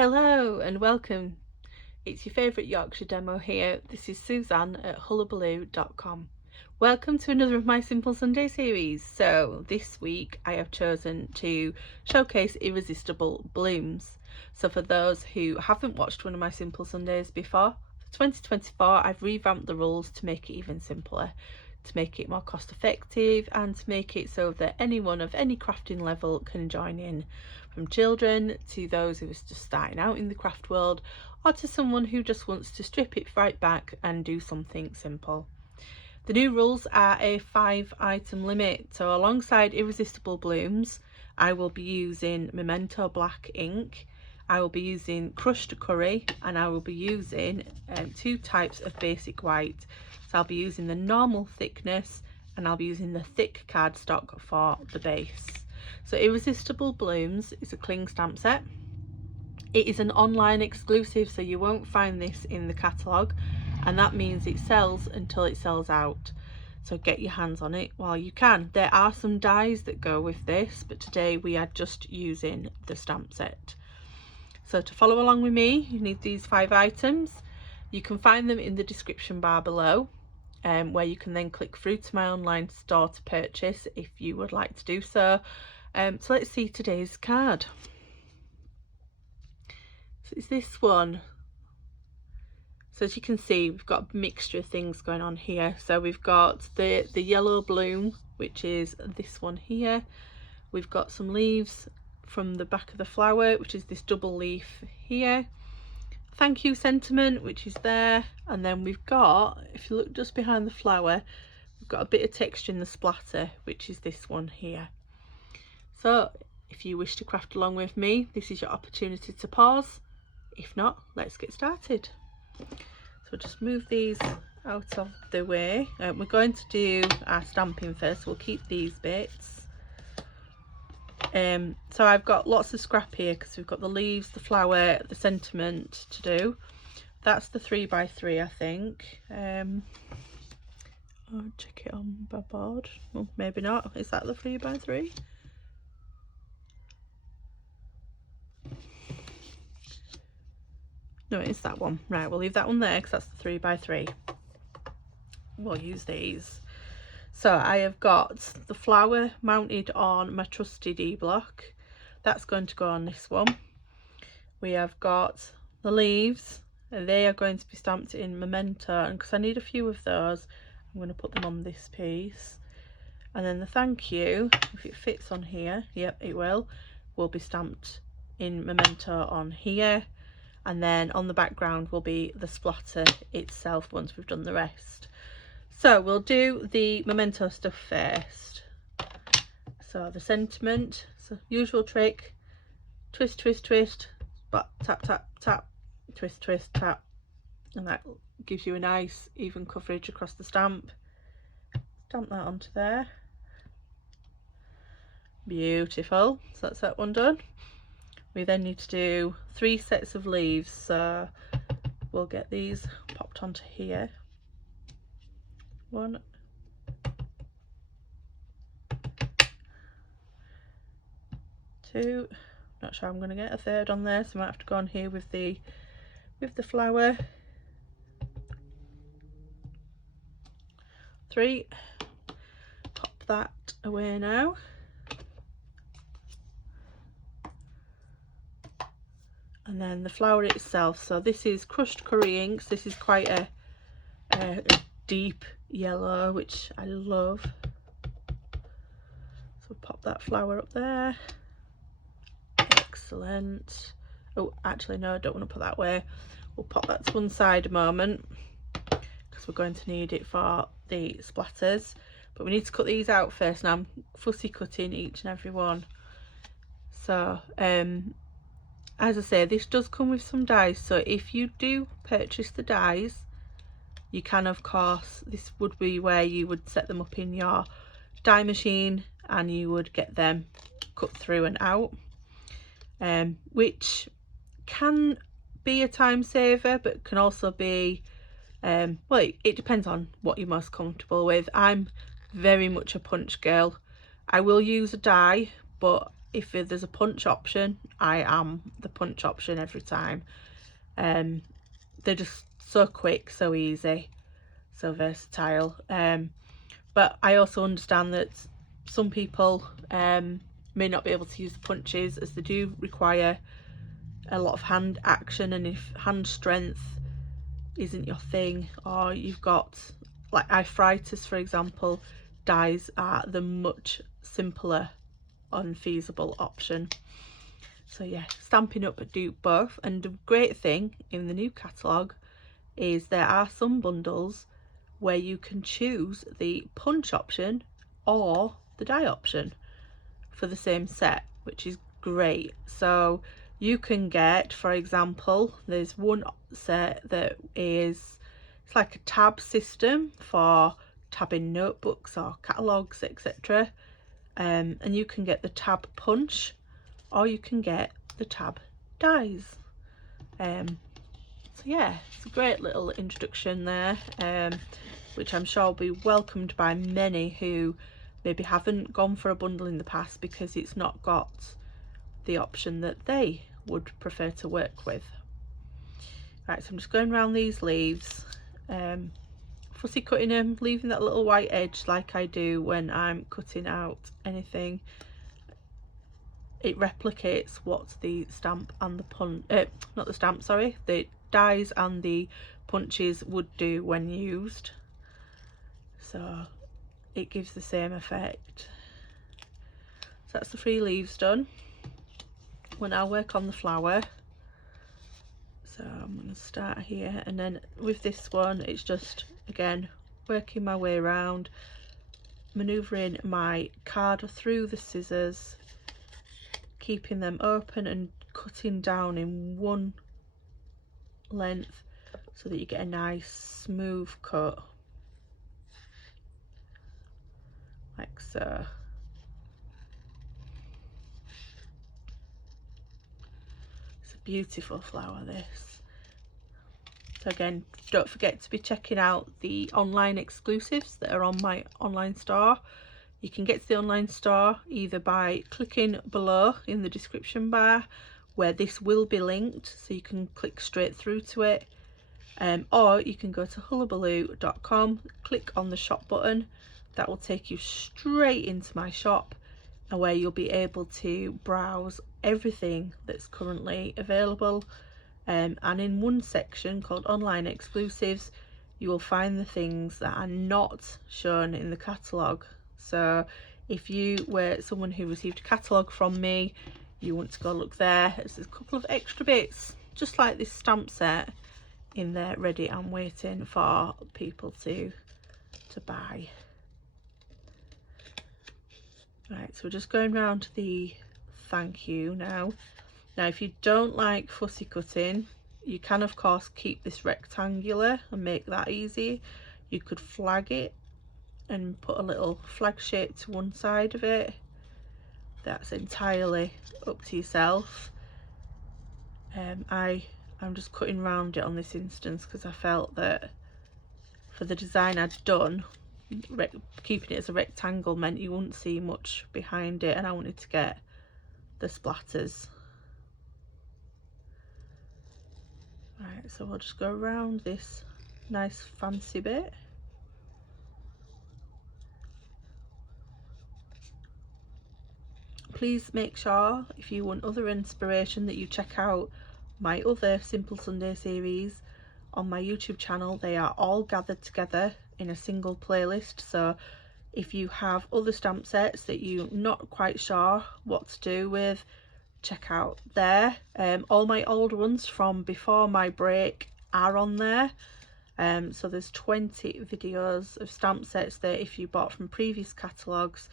Hello and welcome. It's your favourite Yorkshire demo here. This is Suzanne at Hullahbaloo.com. Welcome to another of my Simple Sunday series. So this week I have chosen to showcase Irresistible Blooms. So for those who haven't watched one of my Simple Sundays before, for 2024 I've revamped the rules to make it even simpler, to make it more cost effective and to make it so that anyone of any crafting level can join in, from children to those who are just starting out in the craft world, or to someone who just wants to strip it right back and do something simple. The new rules are a 5-item limit, so alongside Irresistible Blooms I will be using Memento black ink, I will be using crushed curry, and I will be using two types of basic white. So I'll be using the normal thickness and I'll be using the thick cardstock for the base. So Irresistible Blooms is a cling stamp set. It is an online exclusive, so you won't find this in the catalogue, and that means it sells until it sells out. So get your hands on it while you can. There are some dies that go with this, but today we are just using the stamp set. So to follow along with me, you need these 5 items. You can find them in the description bar below, where you can then click through to my online store to purchase if you would like to do so. So let's see today's card. So it's this one. So as you can see, we've got a mixture of things going on here. So we've got the yellow bloom, which is this one here. We've got some leaves from the back of the flower, which is this double leaf here. Thank you sentiment, which is there, and then we've got, if you look just behind the flower, we've got a bit of texture in the splatter, which is this one here. So if you wish to craft along with me, this is your opportunity to pause. If not, let's get started. So just move these out of the way. We're going to do our stamping first. We'll keep these bits. So I've got lots of scrap here because we've got the leaves, the flower, the sentiment to do. That's the 3x3, I think. I'll check it on my board. Well, maybe not. Is that the 3x3? No, it's that one. Right, we'll leave that one there because that's the 3x3. We'll use these. So I have got the flower mounted on my trusted E-block. That's going to go on this one. We have got the leaves, and they are going to be stamped in Memento, and because I need a few of those, I'm going to put them on this piece. And then the thank you, if it fits on here, yep it will be stamped in Memento on here, and then on the background will be the splatter itself once we've done the rest. So we'll do the Memento stuff first. So the sentiment, so usual trick, twist, twist, twist, but tap, tap, tap, twist, twist, tap, and that gives you a nice even coverage across the stamp. Stamp that onto there. Beautiful. So that's that one done. We then need to do 3 sets of leaves, so we'll get these popped onto here. 1, 2, not sure I'm going to get a third on there, so I might have to go on here with the flower. 3, pop that away now. And then the flower itself, so this is crushed curry inks. This is quite a deep yellow, which I love. So pop that flower up there. Excellent. Oh, actually no, I don't want to put that way. We'll pop that to one side a moment because we're going to need it for the splatters, but we need to cut these out first. Now I'm fussy cutting each and every one. So as I say, this does come with some dies, so if you do purchase the dies, you can, of course, this would be where you would set them up in your die machine and you would get them cut through and out, which can be a time saver, but can also be, well, it depends on what you're most comfortable with. I'm very much a punch girl. I will use a die, but if there's a punch option, I am the punch option every time. They're just so quick, so easy, so versatile. But I also understand that some people may not be able to use the punches, as they do require a lot of hand action, and if hand strength isn't your thing, or you've got like arthritis for example, dies are the much simpler and feasible option. So yeah, Stampin' Up do both. And the great thing in the new catalogue is there are some bundles where you can choose the punch option or the die option for the same set, which is great. So you can get, for example, there's one set that is, it's like a tab system for tabbing notebooks or catalogues, etc. And you can get the tab punch, or you can get the tab dies. So yeah, it's a great little introduction there, which I'm sure will be welcomed by many who maybe haven't gone for a bundle in the past because it's not got the option that they would prefer to work with. Right, so I'm just going around these leaves, fussy cutting them, leaving that little white edge like I do when I'm cutting out anything. It replicates what the stamp and the punch, not the stamp, sorry, the dies and the punches would do when used. So it gives the same effect. So that's the 3 leaves done. We'll now work on the flower. So I'm going to start here, and then with this one it's just again working my way around, manoeuvring my card through the scissors, keeping them open and cutting down in one length so that you get a nice smooth cut, like so. It's a beautiful flower, this. So again, don't forget to be checking out the online exclusives that are on my online store. You can get to the online store either by clicking below in the description bar, where this will be linked, so you can click straight through to it, or you can go to hullahbaloo.com, click on the shop button. That will take you straight into my shop, and where you'll be able to browse everything that's currently available. And in one section called online exclusives, you will find the things that are not shown in the catalogue. So if you were someone who received a catalogue from me, you want to go look there. There's a couple of extra bits just like this stamp set in there ready and waiting for people to buy. Right, so we're just going around to the thank you now. Now if you don't like fussy cutting, you can of course keep this rectangular and make that easy. You could flag it and put a little flag shape to one side of it. That's entirely up to yourself. I'm just cutting around it on this instance because I felt that for the design I'd done, keeping it as a rectangle meant you wouldn't see much behind it, and I wanted to get the splatters. Right, so we'll just go around this nice fancy bit. Please make sure, if you want other inspiration, that you check out my other Simple Sunday series on my YouTube channel. They are all gathered together in a single playlist, so if you have other stamp sets that you're not quite sure what to do with, check out there. All my old ones from before my break are on there. So there's 20 videos of stamp sets there. If you bought from previous catalogues,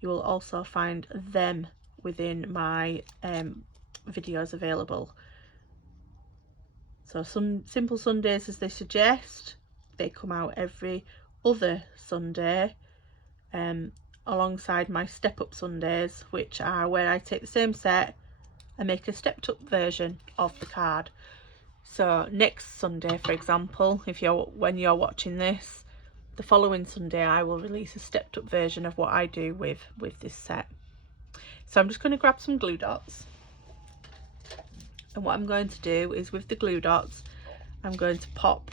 you will also find them within my videos available. So some Simple Sundays, as they suggest, they come out every other Sunday, alongside my Step Up Sundays, which are where I take the same set and make a stepped up version of the card. So next Sunday, for example, when you're watching this, the following Sunday I will release a stepped up version of what I do with this set. So I'm just going to grab some glue dots, and what I'm going to do is with the glue dots I'm going to pop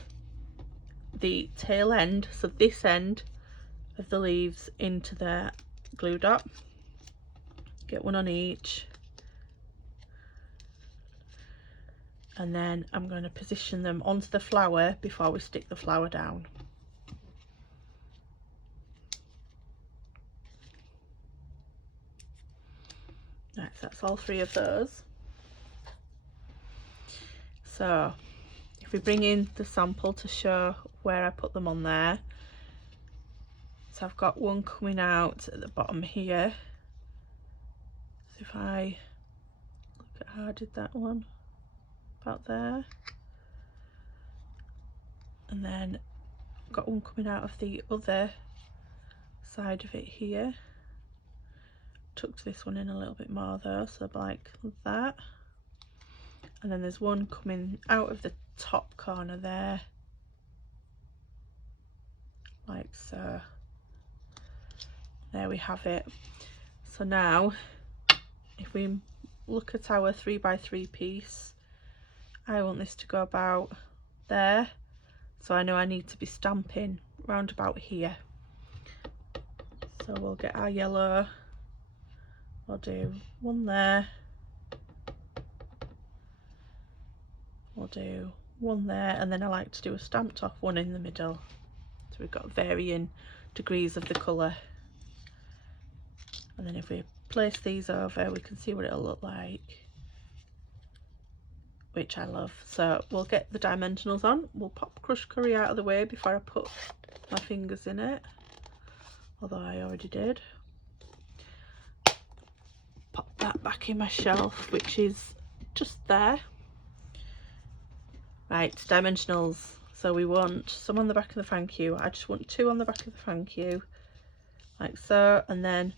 the tail end, so this end of the leaves, into the glue dot. Get one on each, and then I'm going to position them onto the flower before we stick the flower down. Right, so that's all 3 of those. So if we bring in the sample to show where I put them on there, so I've got one coming out at the bottom here. So if I look at how I did that one, about there, and then I've got one coming out of the other side of it here. Tucked this one in a little bit more though, so like that, and then there's one coming out of the top corner there, like so. There we have it. So now if we look at our 3x3 piece, I want this to go about there, so I know I need to be stamping round about here. So we'll get our yellow, we'll do one there, we'll do one there, and then I like to do a stamped off one in the middle, so we've got varying degrees of the colour. And then if we place these over, we can see what it'll look like, which I love. So we'll get the dimensionals on. We'll pop crushed curry out of the way before I put my fingers in it, although I already did. Pop that back in my shelf, which is just there. Right, dimensionals. So we want some on the back of the thank you. I just want 2 on the back of the thank you, like so, and then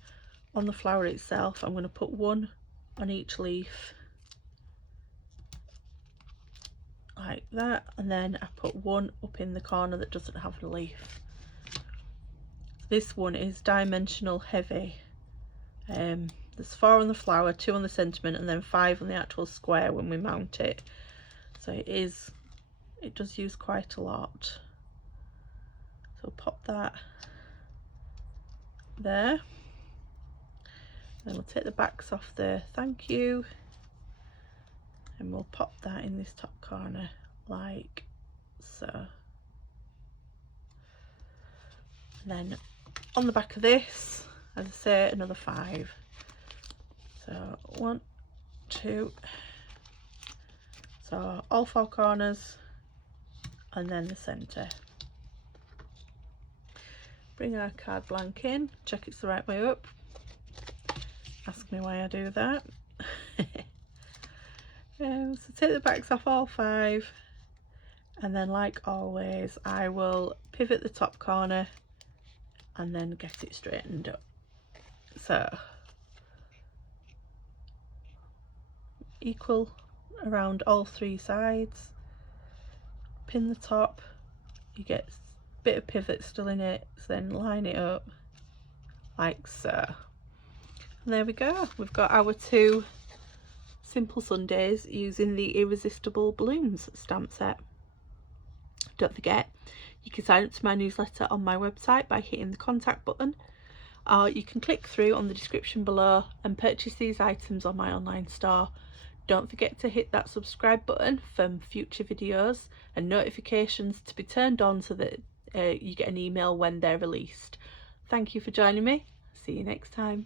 on the flower itself I'm going to put 1 on each leaf, like that, and then I put 1 up in the corner that doesn't have a leaf. This one is dimensional heavy. There's 4 on the flower, 2 on the sentiment, and then 5 on the actual square when we mount it. So it does use quite a lot. So pop that there. Then we'll take the backs off the thank you, and we'll pop that in this top corner like so. And then on the back of this, as I say, another 5. So 1, 2, so all 4 corners, and then the centre. Bring our card blank in, check it's the right way up. Ask me why I do that. So take the backs off all 5, and then like always I will pivot the top corner and then get it straightened up. So equal around all 3 sides, pin the top, you get a bit of pivot still in it, so then line it up like so. And there we go, we've got our 2 simple Sundays using the Irresistible Blooms stamp set. Don't forget, you can sign up to my newsletter on my website by hitting the contact button, or you can click through on the description below and purchase these items on my online store. Don't forget to hit that subscribe button for future videos and notifications to be turned on so that you get an email when they're released. Thank you for joining me. See you next time.